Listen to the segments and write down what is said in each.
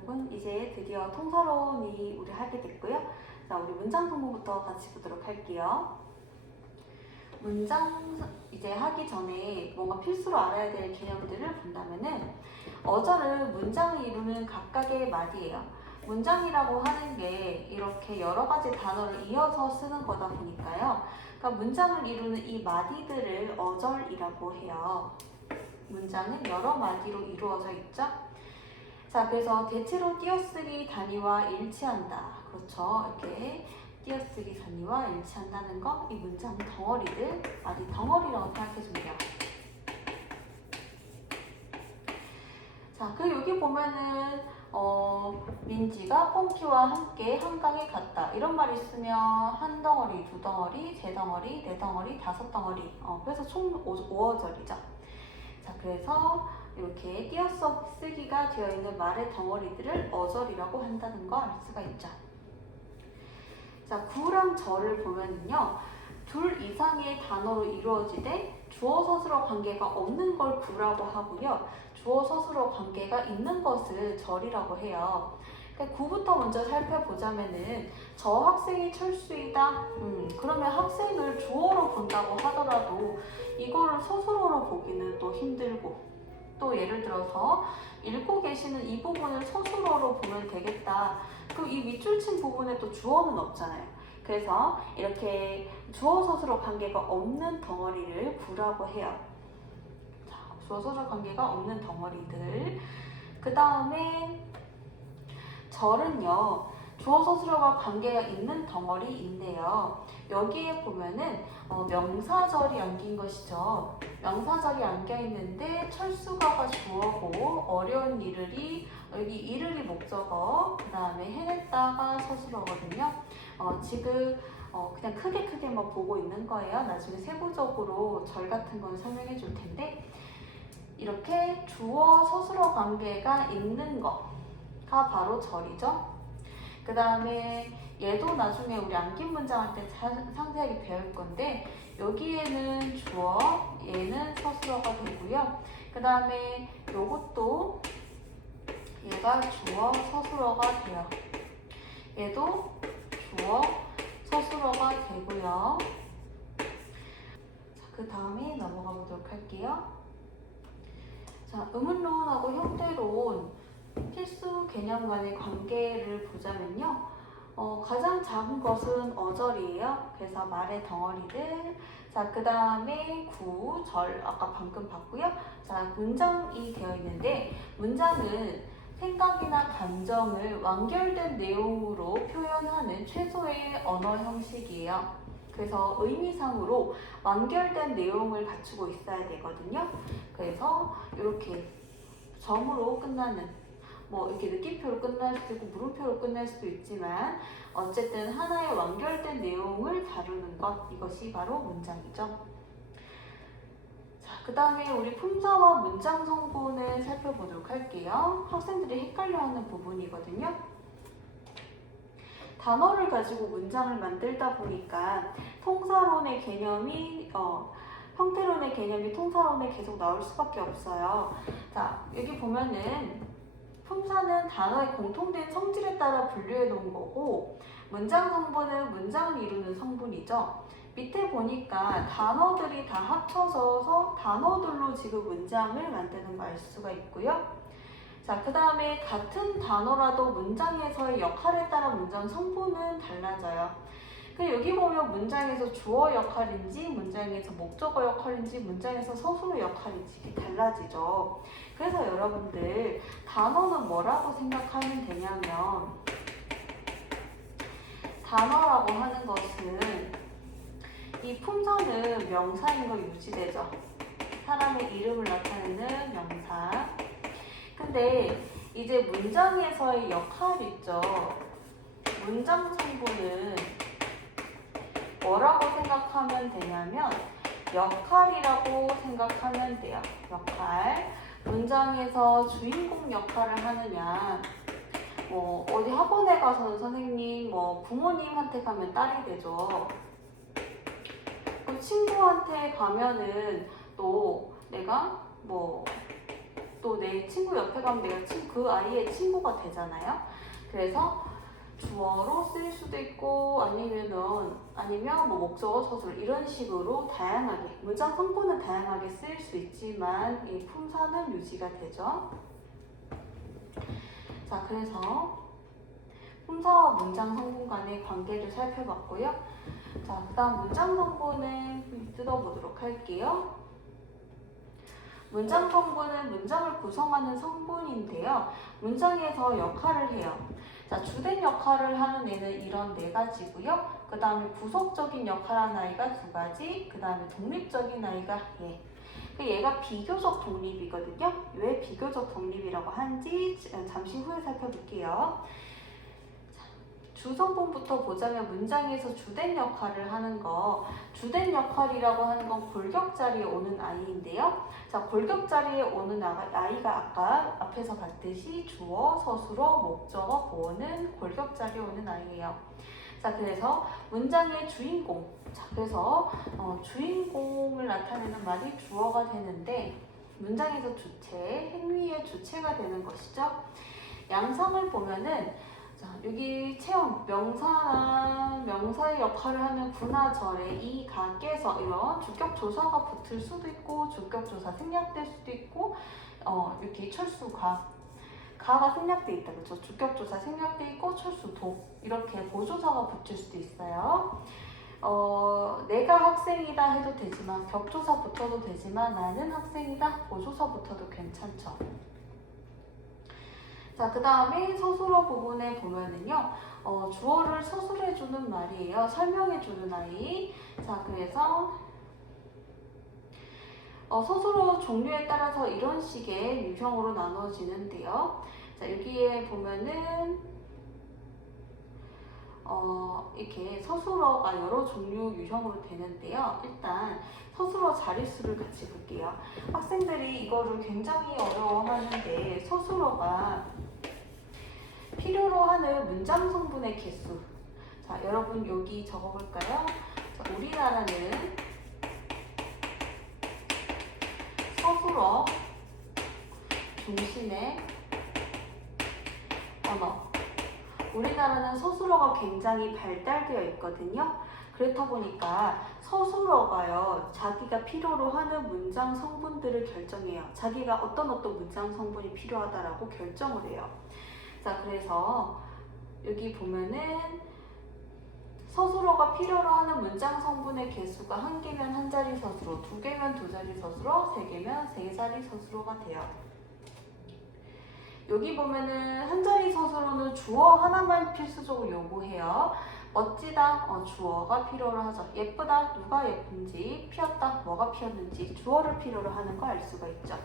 여러분, 이제 드디어 통사론이 우리 하게 됐고요. 자, 우리 문장 성분부터 같이 보도록 할게요. 문장 이제 하기 전에 뭔가 필수로 알아야 될 개념들을 본다면은, 어절은 문장을 이루는 각각의 말이에요. 문장이라고 하는 게 이렇게 여러 가지 단어를 이어서 쓰는 거다 보니까요. 그러니까 문장을 이루는 이 마디들을 어절이라고 해요. 문장은 여러 마디로 이루어져 있죠. 자, 그래서 대체로 띄어쓰기 단위와 일치한다. 그렇죠. 이렇게 띄어쓰기 단위와 일치한다는 거, 이 문장 덩어리들, 마디 덩어리라고 생각해주면 돼요. 자, 그리고 여기 보면은 민지가 pom키와 함께 한강에 갔다. 이런 말이 있으면 한 덩어리, 두 덩어리, 세 덩어리, 네 덩어리, 다섯 덩어리. 그래서 총 5어절이죠. 자, 그래서 이렇게 띄어쓰기가 되어 있는 말의 덩어리들을 어절이라고 한다는 거 알 수가 있죠. 자, 구랑 절을 보면은요, 둘 이상의 단어로 이루어지되 주어 서술어 관계가 없는 걸 구라고 하고요, 주어 서술어 관계가 있는 것을 절이라고 해요. 그러니까 구부터 먼저 살펴보자면은, 저 학생이 철수이다. 그러면 학생을 주어로 본다고 하더라도 이거를 서술어로 보기는 또 힘들고, 또 예를 들어서 읽고 계시는 이 부분을 서술어로 보면 되겠다. 그럼 이 밑줄 친 부분에 또 주어는 없잖아요. 그래서 이렇게 주어 서술어 관계가 없는 덩어리를 구라고 해요. 자, 주어 서술어 관계가 없는 덩어리들. 그 다음에 절은요, 주어 서술어가 관계가 있는 덩어리인데요. 여기에 보면은 명사절이 안긴 것이죠. 명사절이 안겨 있는데 철수가가 주어고 어려운 이르리, 여기 이르리 목적어, 그 다음에 해냈다가 서술어거든요. 지금 그냥 크게만 보고 있는 거예요. 나중에 세부적으로 절 같은 건 설명해 줄 텐데, 이렇게 주어 서술어 관계가 있는 거가 바로 절이죠. 그 다음에 얘도 나중에 우리 암긴 문장할 때 상세하게 배울 건데, 여기에는 주어, 얘는 서술어가 되고요. 그 다음에 요것도 얘가 주어, 서술어가 돼요. 얘도 주어, 서술어가 되고요. 자, 그 다음에 넘어가 보도록 할게요. 자, 의문론하고 형태론 필수 개념 간의 관계를 보자면요, 가장 작은 것은 어절이에요. 그래서 말의 덩어리들. 자, 그 다음에 구, 절, 아까 방금 봤고요. 자, 문장이 되어 있는데, 문장은 생각이나 감정을 완결된 내용으로 표현하는 최소의 언어 형식이에요. 그래서 의미상으로 완결된 내용을 갖추고 있어야 되거든요. 그래서 이렇게 점으로 끝나는, 이렇게 느낌표로 끝날 수도 있고 물음표로 끝날 수도 있지만, 어쨌든 하나의 완결된 내용을 다루는 것, 이것이 바로 문장이죠. 자, 그 다음에 우리 품사와 문장 성분을 살펴보도록 할게요. 학생들이 헷갈려하는 부분이거든요. 단어를 가지고 문장을 만들다 보니까 통사론의 개념이 형태론의 개념이 통사론에 계속 나올 수밖에 없어요. 자, 여기 보면은 품사는 단어의 공통된 성질에 따라 분류해 놓은 거고, 문장 성분은 문장을 이루는 성분이죠. 밑에 보니까 단어들이 다 합쳐져서 단어들로 지금 문장을 만드는 걸 알 수가 있고요. 자, 그 다음에 같은 단어라도 문장에서의 역할에 따라 문장 성분은 달라져요. 근데 여기 보면 문장에서 주어 역할인지, 문장에서 목적어 역할인지, 문장에서 서술어 역할인지 이게 달라지죠. 그래서 여러분들 단어는 뭐라고 생각하면 되냐면, 단어라고 하는 것은 이 품사는 명사인 거 유지되죠. 사람의 이름을 나타내는 명사. 근데 이제 문장에서의 역할 있죠. 문장 성분은 뭐라고 생각하면 되냐면 역할이라고 생각하면 돼요. 역할. 문장에서 주인공 역할을 하느냐, 어디 학원에 가서는 선생님, 부모님한테 가면 딸이 되죠. 그 친구한테 가면은 또 내가 또 내 친구 옆에 가면 내가 그 아이의 친구가 되잖아요. 그래서 주어로 쓰일 수도 있고 아니면 뭐 목적어, 서술 이런 식으로 다양하게 문장 성분은 다양하게 쓰일 수 있지만 이 품사는 유지가 되죠. 자, 그래서 품사와 문장 성분 간의 관계를 살펴봤고요. 자, 그 다음 문장 성분을 뜯어보도록 할게요. 문장 성분은 문장을 구성하는 성분인데요. 문장에서 역할을 해요. 자, 주된 역할을 하는 애는 이런 네 가지고요. 그 다음에 부속적인 역할을 하는 아이가 2가지, 그 다음에 독립적인 아이가 얘. 얘가 비교적 독립이거든요. 왜 비교적 독립이라고 하는지 잠시 후에 살펴볼게요. 주성분부터 보자면 문장에서 주된 역할을 하는 거, 주된 역할이라고 하는 건 골격 자리에 오는 아이인데요. 자, 골격 자리에 오는 아이가 아까 앞에서 봤듯이 주어, 서술어, 목적어, 보어는 골격 자리에 오는 아이예요. 자, 그래서 문장의 주인공. 자, 그래서 주인공을 나타내는 말이 주어가 되는데 문장에서 주체, 행위의 주체가 되는 것이죠. 양상을 보면은 자, 여기 체험, 명사의 역할을 하는 구나, 절에, 이, 가, 깨서 이런 주격조사가 붙을 수도 있고 주격조사 생략될 수도 있고 이렇게 철수, 가가 생략돼 있다. 그렇죠? 주격조사 생략돼 있고 철수, 도 이렇게 보조사가 붙을 수도 있어요. 내가 학생이다 해도 되지만 격조사 붙어도 되지만 나는 학생이다 보조사 붙어도 괜찮죠. 자, 그 다음에 서술어 부분에 보면은요, 주어를 서술해주는 말이에요. 설명해주는 아이. 자, 그래서 서술어 종류에 따라서 이런 식의 유형으로 나눠지는데요. 자, 여기에 보면은 이렇게 서술어가 여러 종류 유형으로 되는데요. 일단 서술어 자릿수를 같이 볼게요. 학생들이 이거를 굉장히 어려워하는데 서술어가 필요로 하는 문장 성분의 개수. 자, 여러분 여기 적어볼까요? 자, 우리나라는 서술어 중심의 언어. 우리나라는 서술어가 굉장히 발달되어 있거든요. 그렇다 보니까 서술어가요, 자기가 필요로 하는 문장 성분들을 결정해요. 자기가 어떤 문장 성분이 필요하다라고 결정을 해요. 자, 그래서 여기 보면은 서술어가 필요로 하는 문장 성분의 개수가 1개면 1자리 서술어, 2개면 2자리 서술어, 3개면 3자리 서술어가 돼요. 여기 보면은 1자리 서술어는 주어 하나만 필수적으로 요구해요. 멋지다, 주어가 필요로 하죠. 예쁘다, 누가 예쁜지, 피었다, 뭐가 피었는지 주어를 필요로 하는 거 알 수가 있죠.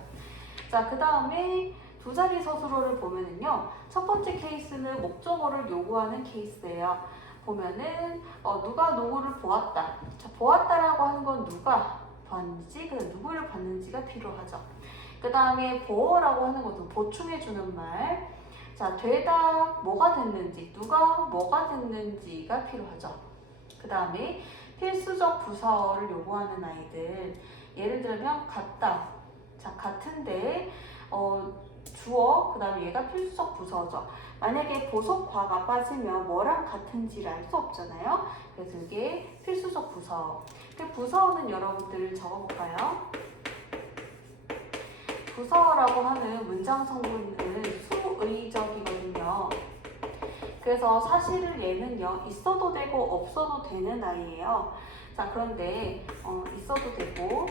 자, 그 다음에 2자리 서술어를 보면은요, 첫 번째 케이스는 목적어를 요구하는 케이스예요. 보면은 누가 누구를 보았다. 자, 보았다라고 하는 건 누가 봤는지, 그 누구를 봤는지가 필요하죠. 그 다음에 보어라고 하는 것은 보충해주는 말. 자, 되다 뭐가 됐는지, 누가 뭐가 됐는지가 필요하죠. 그 다음에 필수적 부사어를 요구하는 아이들. 예를 들면 같다. 자, 같은데 주어, 그 다음에 얘가 필수적 부사어죠. 만약에 보석과가 빠지면 뭐랑 같은지를 알 수 없잖아요. 그래서 이게 필수적 부사어. 그 부사어는 여러분들 적어볼까요? 부사어라고 하는 문장 성분은 수의적이거든요. 그래서 사실은 얘는요, 있어도 되고 없어도 되는 아이예요. 자, 그런데 있어도 되고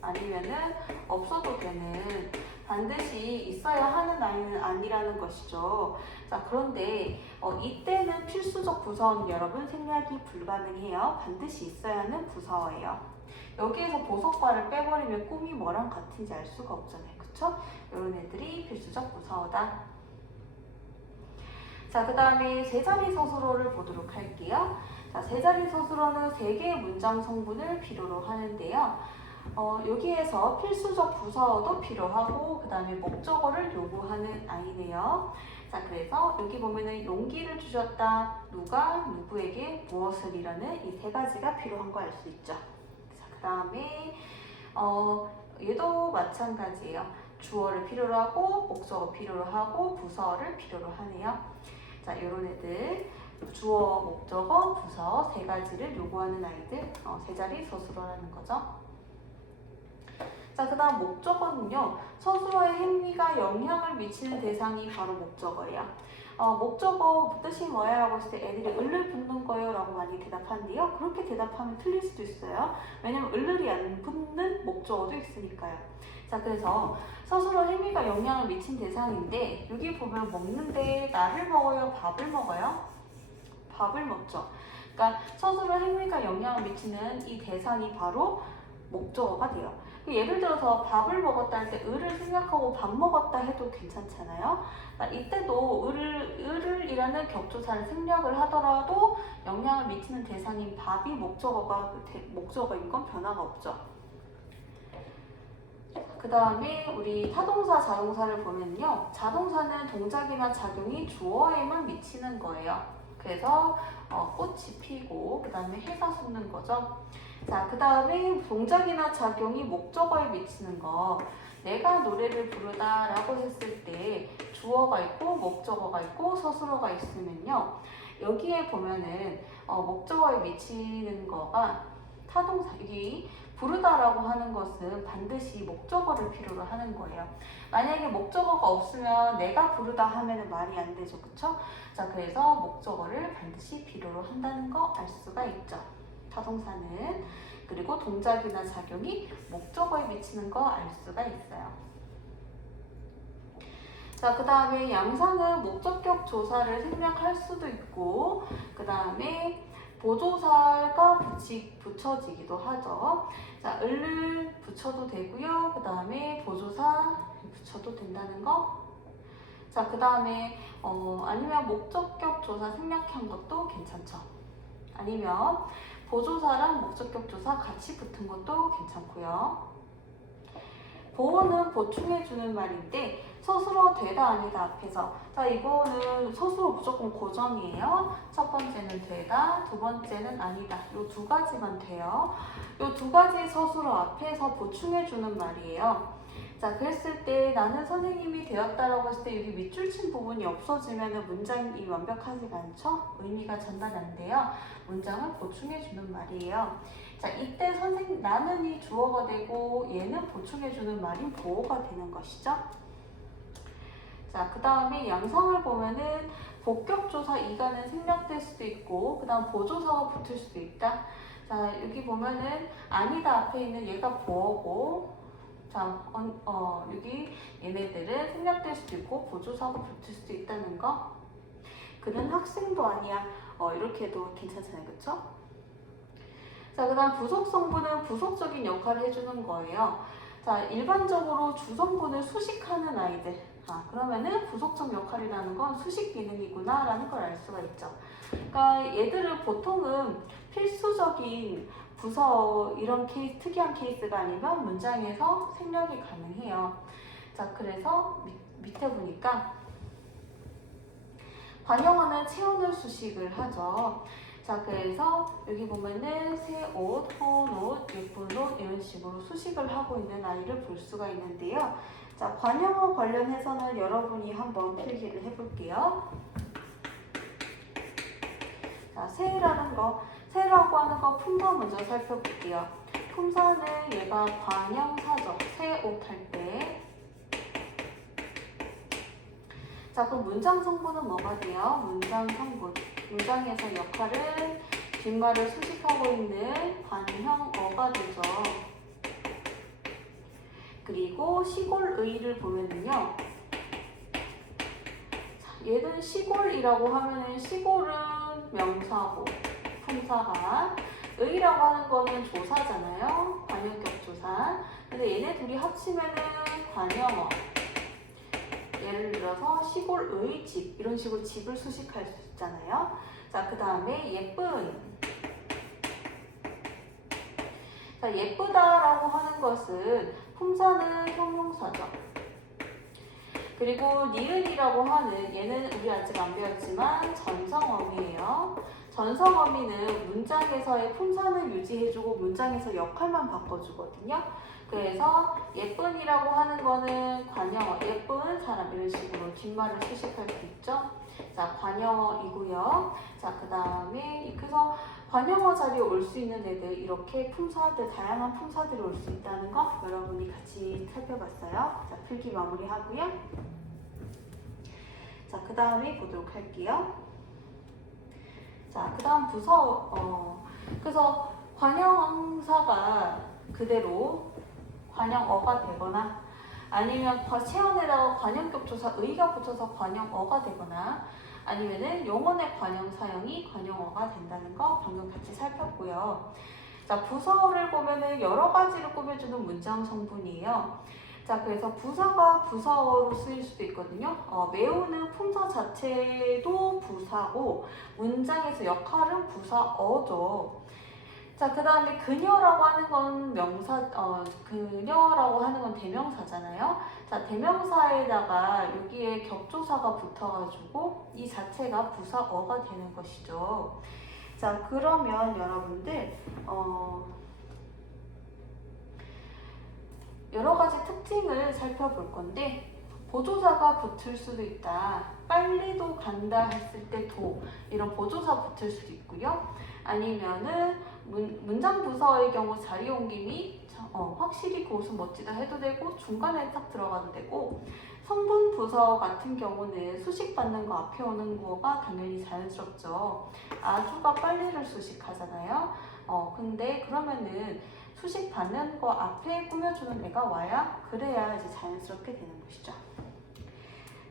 아니면은 없어도 되는, 반드시 있어야 하는 아이는 아니라는 것이죠. 자, 그런데 이때는 필수적 부사어는 여러분 생략이 불가능해요. 반드시 있어야 하는 부사어예요. 여기에서 보석과를 빼버리면 꿈이 뭐랑 같은지 알 수가 없잖아요. 그쵸? 이런 애들이 필수적 부사어다. 자, 그 다음에 3자리 서술어를 보도록 할게요. 자, 3자리 서술어는 3개의 문장 성분을 필요로 하는데요. 여기에서 필수적 부사어도 필요하고 그 다음에 목적어를 요구하는 아이네요. 자, 그래서 여기 보면은 용기를 주셨다, 누가 누구에게 무엇을 이라는 이 3가지가 필요한 거 알 수 있죠. 자, 그 다음에 얘도 마찬가지예요. 주어를 필요로 하고 목적어 필요로 하고 부서를 필요로 하네요. 자, 이런 애들 주어, 목적어, 부서 세 가지를 요구하는 아이들 세 자리 서술어라는 거죠. 자, 그 다음 목적어는요. 서술어의 행위가 영향을 미치는 대상이 바로 목적어예요. 목적어 뜻이 뭐야? 라고 했을 때 애들이 을을 붙는 거예요 라고 많이 대답하는데요. 그렇게 대답하면 틀릴 수도 있어요. 왜냐면 을이 안 붙는 목적어도 있으니까요. 자, 그래서 서술어 행위가 영향을 미친 대상인데 여기 보면 먹는데 나를 먹어요? 밥을 먹어요? 밥을 먹죠. 그러니까 서술어 행위가 영향을 미치는 이 대상이 바로 목적어가 돼요. 예를 들어서 밥을 먹었다 할 때 을을 생각하고 밥 먹었다 해도 괜찮잖아요. 이때도 을이라는 격조사를 생략을 하더라도 영향을 미치는 대상인 밥이 목적어인 건 변화가 없죠. 그 다음에 우리 타동사, 자동사를 보면요. 자동사는 동작이나 작용이 주어에만 미치는 거예요. 그래서 꽃이 피고 그 다음에 해가 솟는 거죠. 자, 그 다음에 동작이나 작용이 목적어에 미치는 거. 내가 노래를 부르다 라고 했을 때 주어가 있고 목적어가 있고 서술어가 있으면요. 여기에 보면은 목적어에 미치는 거가 타동사, 여기 부르다라고 하는 것은 반드시 목적어를 필요로 하는 거예요. 만약에 목적어가 없으면 내가 부르다 하면은 말이 안 되죠. 그쵸? 자, 그래서 목적어를 반드시 필요로 한다는 거 알 수가 있죠. 타동사는. 그리고 동작이나 작용이 목적어에 미치는 거 알 수가 있어요. 자, 그 다음에 양상은 목적격 조사를 생략할 수도 있고 그 다음에 보조사가 붙여지기도 하죠. 자, 을을 붙여도 되고요. 그 다음에 보조사 붙여도 된다는 거. 자, 그 다음에 아니면 목적격 조사 생략한 것도 괜찮죠. 아니면 보조사랑 목적격 조사 같이 붙은 것도 괜찮고요. 보호는 보충해주는 말인데 서술어 되다 아니다 앞에서 자, 이거는 서술어 무조건 고정이에요. 첫 번째는 되다, 두 번째는 아니다. 이 두 가지만 돼요. 이 두 가지 서술어 앞에서 보충해주는 말이에요. 자, 그랬을 때 나는 선생님이 되었다라고 했을 때 여기 밑줄 친 부분이 없어지면 문장이 완벽하지가 않죠? 의미가 전달이 안 돼요. 문장을 보충해주는 말이에요. 자, 이때 나는이 주어가 되고 얘는 보충해주는 말인 보어가 되는 것이죠. 자, 그 다음에 양성을 보면은 복격조사 이가는 생략될 수도 있고 그 다음 보조사가 붙을 수도 있다. 자, 여기 보면은 아니다 앞에 있는 얘가 보어고 자, 여기 얘네들은 생략될 수도 있고 보조사가 붙을 수도 있다는 거. 그는 학생도 아니야. 이렇게 해도 괜찮잖아요. 그쵸? 자, 그 다음 부속성분은 부속적인 역할을 해주는 거예요. 자, 일반적으로 주성분을 수식하는 아이들. 그러면은 부속적 역할이라는 건 수식 기능이구나 라는 걸 알 수가 있죠. 그러니까 얘들은 보통은 필수적인 부서 이런 케이스, 특이한 케이스가 아니면 문장에서 생략이 가능해요. 자, 그래서 밑에 보니까 관용어는 체온을 수식을 하죠. 자, 그래서 여기 보면은 새 옷, 좋은 옷, 예쁜 옷 이런 식으로 수식을 하고 있는 아이를 볼 수가 있는데요. 자, 관용어 관련해서는 여러분이 한번 필기를 해볼게요. 자, 새라고 하는 거 품사 먼저 살펴볼게요. 품사는 얘가 관형사죠. 새 옷 할 때. 자, 그럼 문장 성분은 뭐가 돼요? 문장 성분. 문장에서 역할을 뒷말을 수식하고 있는 관형어가 되죠. 그리고 시골의를 보면은요. 자, 얘는 시골이라고 하면은 시골은 명사고 품사가 의라고 하는 거는 조사잖아요. 관형격 조사. 근데 얘네 둘이 합치면은 관형어. 예를 들어서 시골의 집 이런 식으로 집을 수식할 수 있잖아요. 자, 그 다음에 예쁜. 자, 예쁘다라고 하는 것은 품사는 형용사죠. 그리고 니은이라고 하는 얘는 우리 아직 안 배웠지만 전성어미예요. 전성어미는 문장에서의 품사는 유지해주고 문장에서 역할만 바꿔주거든요. 그래서 예쁜이라고 하는 거는 관용어, 예쁜 사람 이런 식으로 뒷말을 수식할 수 있죠. 자, 관용어이고요. 자, 그 다음에 그래서 관용어 자리에 올 수 있는 애들 이렇게 품사들, 다양한 품사들이 올 수 있다는 거 여러분이 같이 살펴봤어요. 자, 필기 마무리하고요. 자, 그 다음에 보도록 할게요. 자, 그 다음 부서, 그래서 관형사가 그대로 관형어가 되거나 아니면 체언에다가 관형격조사 의가 붙어서 관형어가 되거나 아니면은 용언의 관형사형이 관형어가 된다는 거 방금 같이 살폈고요. 자, 부서를 보면은 여러 가지로 꾸며주는 문장 성분이에요. 자, 그래서 부사가 부사어로 쓰일 수도 있거든요. 매우는 품사 자체도 부사고 문장에서 역할은 부사어죠. 자, 그 다음에 그녀라고 하는 건 그녀라고 하는 건 대명사잖아요. 자, 대명사에다가 여기에 격조사가 붙어가지고 이 자체가 부사어가 되는 것이죠. 자, 그러면 여러분들 여러 가지 특징을 살펴볼 건데 보조사가 붙을 수도 있다. 빨리도 간다 했을 때 도 이런 보조사 붙을 수도 있고요. 아니면은 문장 부사의 경우 자리 옮김이 확실히 그것은 멋지다 해도 되고 중간에 딱 들어가도 되고 성분 부사 같은 경우는 수식받는 거 앞에 오는 거가 당연히 자연스럽죠. 아주가 빨리를 수식하잖아요. 근데 그러면은 수식받는 거 앞에 꾸며주는 애가 와야 그래야 이제 자연스럽게 되는 것이죠.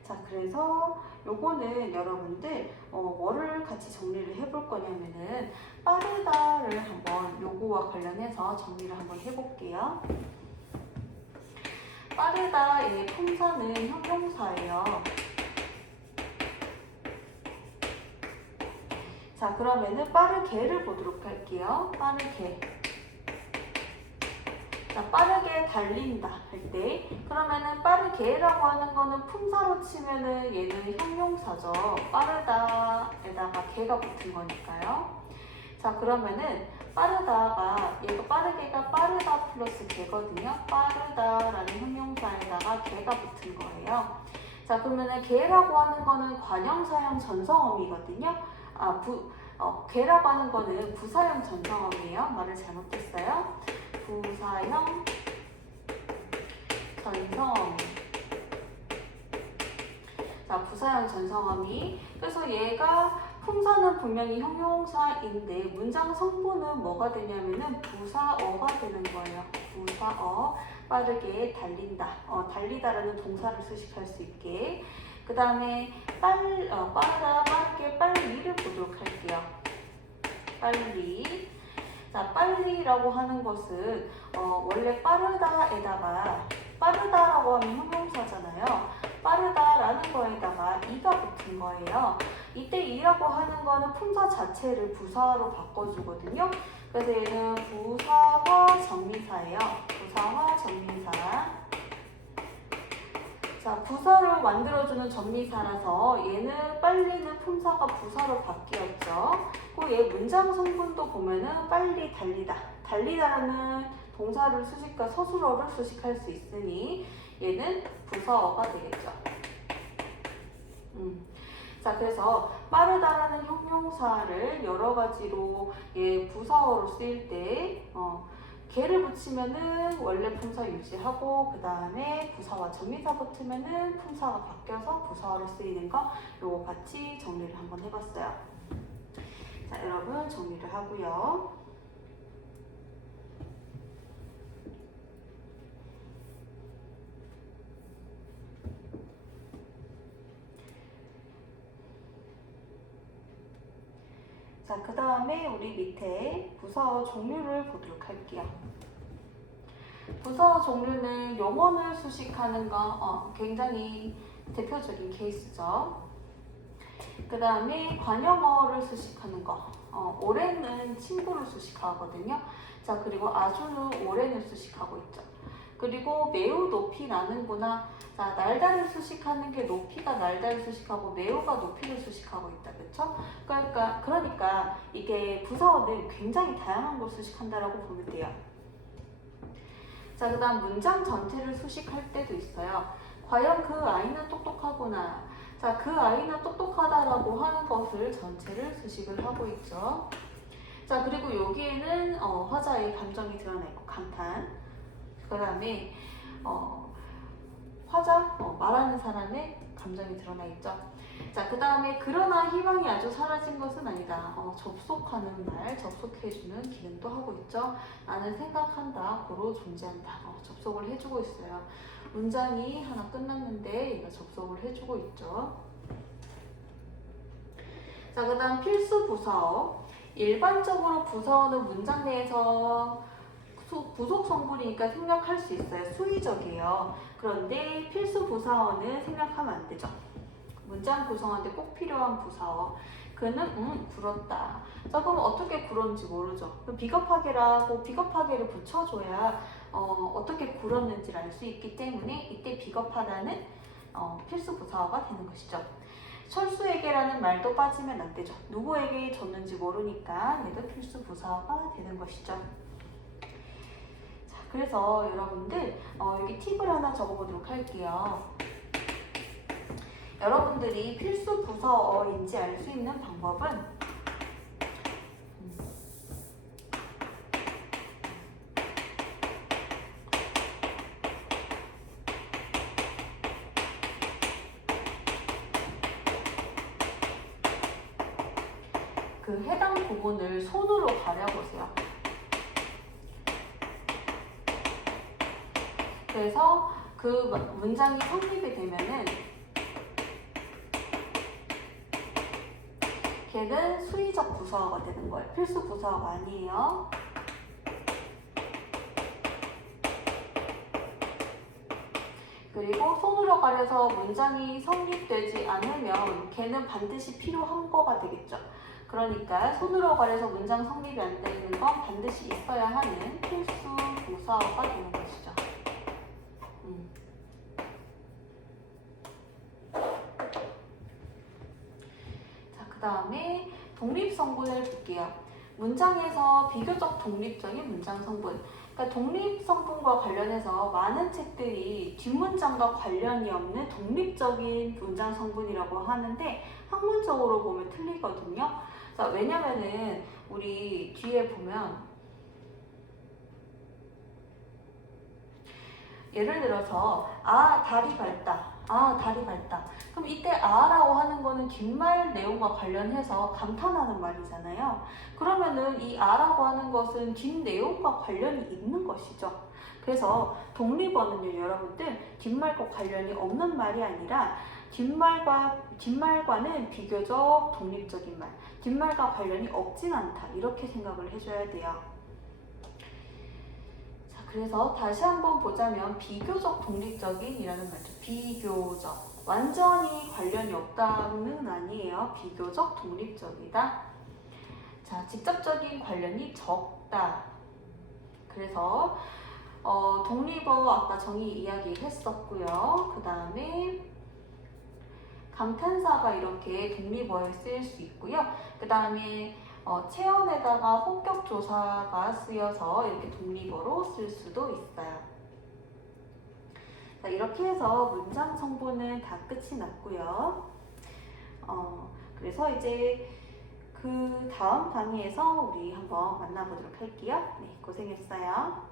자, 그래서 요거는 여러분들 뭐를 같이 정리를 해볼 거냐면은 빠르다를 한번 요거와 관련해서 정리를 한번 해볼게요. 빠르다의 품사는 형용사예요. 자, 그러면은 빠르게를 보도록 할게요. 빠르게. 자, 빠르게 달린다 할 때 그러면은 빠르게라고 하는 거는 품사로 치면은 얘는 형용사죠. 빠르다에다가 게가 붙은 거니까요. 자, 그러면은 빠르다가 얘가 빠르게가 빠르다 플러스 게거든요. 빠르다라는 형용사에다가 게가 붙은 거예요. 자, 그러면은 게라고 하는 거는 관형사형 전성어미거든요. 게라고 하는 거는 부사형 전성어미예요. 말을 잘못했어요. 부사형 전성어미. 자, 부사형 전성어미. 그래서 얘가 품사는 분명히 형용사인데 문장 성분은 뭐가 되냐면은 부사어가 되는 거예요. 부사어. 빠르게 달린다. 달리다라는 동사를 수식할 수 있게. 그 다음에 빠르다, 빠르게, 빨리를 보도록 할게요. 빨리. 자, 빨리라고 하는 것은 원래 빠르다에다가 빠르다라고 하면 형용사잖아요. 빠르다라는 거에다가 이가 붙은 거예요. 이때 이라고 하는 거는 품사 자체를 부사로 바꿔주거든요. 그래서 얘는 부사화 정미사예요. 부사화 정미사. 자, 부사로 만들어주는 전미사라서 얘는 빨리는 품사가 부사로 바뀌었죠. 그리고 얘 문장 성분도 보면은 빨리 달리다. 달리다라는 동사를 수식과 서술어를 수식할 수 있으니 얘는 부사어가 되겠죠. 자, 그래서 빠르다라는 형용사를 여러 가지로 얘 부사어로 쓰일 때 게를 붙이면은 원래 품사 유지하고 그 다음에 부사와 전미사 붙으면은 품사가 바뀌어서 부사어로 쓰이는 거 요거 같이 정리를 한번 해봤어요. 자, 여러분 정리를 하고요. 자, 그 다음에 우리 밑에 부사어 종류를 보도록 할게요. 부사어 종류는 용언을 수식하는 거 굉장히 대표적인 케이스죠. 그 다음에 관형어를 수식하는 거. 올해는 친구를 수식하거든요. 자, 그리고 아주는 올해는 수식하고 있죠. 그리고 매우 높이 나는구나. 자, 날다를 수식하는 게 높이가 날다를 수식하고 매우가 높이를 수식하고 있다. 그쵸? 그러니까 이게 부사어는 굉장히 다양한 걸 수식한다라고 보면 돼요. 자, 그 다음 문장 전체를 수식할 때도 있어요. 과연 그 아이는 똑똑하구나. 자, 그 아이는 똑똑하다라고 하는 것을 전체를 수식을 하고 있죠. 자, 그리고 여기에는 화자의 감정이 드러나 있고 감탄. 그 다음에 화자, 말하는 사람의 감정이 드러나 있죠. 자, 그 다음에 그러나 희망이 아주 사라진 것은 아니다. 접속하는 말, 접속해주는 기능도 하고 있죠. 나는 생각한다, 고로 존재한다. 접속을 해주고 있어요. 문장이 하나 끝났는데 얘가 접속을 해주고 있죠. 자, 그 다음 필수 부사어. 일반적으로 부사어는 문장 내에서 부속 성분이니까 생략할 수 있어요. 수의적이에요. 그런데 필수 부사어는 생략하면 안 되죠. 문장 구성하는데 꼭 필요한 부사어. 그는 굴었다. 자, 그럼 어떻게 굴었는지 모르죠. 비겁하게라고 비겁하게를 붙여줘야 어떻게 굴었는지를 알 수 있기 때문에 이때 비겁하다는 필수 부사어가 되는 것이죠. 철수에게라는 말도 빠지면 안 되죠. 누구에게 줬는지 모르니까 얘도 필수 부사어가 되는 것이죠. 자, 그래서 여러분들 여기 팁을 하나 적어보도록 할게요. 여러분들이 필수 부사어인지 알 수 있는 방법은 그 해당 부분을 손으로 가려보세요. 그래서 그 문장이 성립이 되면은 걔는 수의적 부사어가 되는 거예요. 필수 부사어가 아니에요. 그리고 손으로 가려서 문장이 성립되지 않으면 걔는 반드시 필요한 거가 되겠죠. 그러니까 손으로 가려서 문장 성립이 안 되는 건 반드시 있어야 하는 필수 부사어가 되는 것이죠. 자, 그 다음에 독립성분을 볼게요. 문장에서 비교적 독립적인 문장 성분. 그러니까 독립성분과 관련해서 많은 책들이 뒷문장과 관련이 없는 독립적인 문장 성분이라고 하는데 학문적으로 보면 틀리거든요. 자, 왜냐면은 우리 뒤에 보면 예를 들어서 다리 밝다. 다리 밝다. 그럼 이때 라고 하는 거는 뒷말 내용과 관련해서 감탄하는 말이잖아요. 그러면은 이 라고 하는 것은 뒷 내용과 관련이 있는 것이죠. 그래서 독립어는요, 여러분들 뒷말과 관련이 없는 말이 아니라 뒷말과는 비교적 독립적인 말, 뒷말과 관련이 없진 않다. 이렇게 생각을 해줘야 돼요. 그래서 다시 한번 보자면 비교적 독립적인이라는 말이죠. 비교적. 완전히 관련이 없다는 아니에요. 비교적 독립적이다. 자, 직접적인 관련이 적다. 그래서 독립어 아까 정의 이야기했었고요. 그 다음에 감탄사가 이렇게 독립어에 쓰일 수 있고요. 그 다음에 체험에다가 본격 조사가 쓰여서 이렇게 독립어로 쓸 수도 있어요. 자, 이렇게 해서 문장 성분은 다 끝이 났고요. 그래서 이제 그 다음 강의에서 우리 한번 만나보도록 할게요. 네, 고생했어요.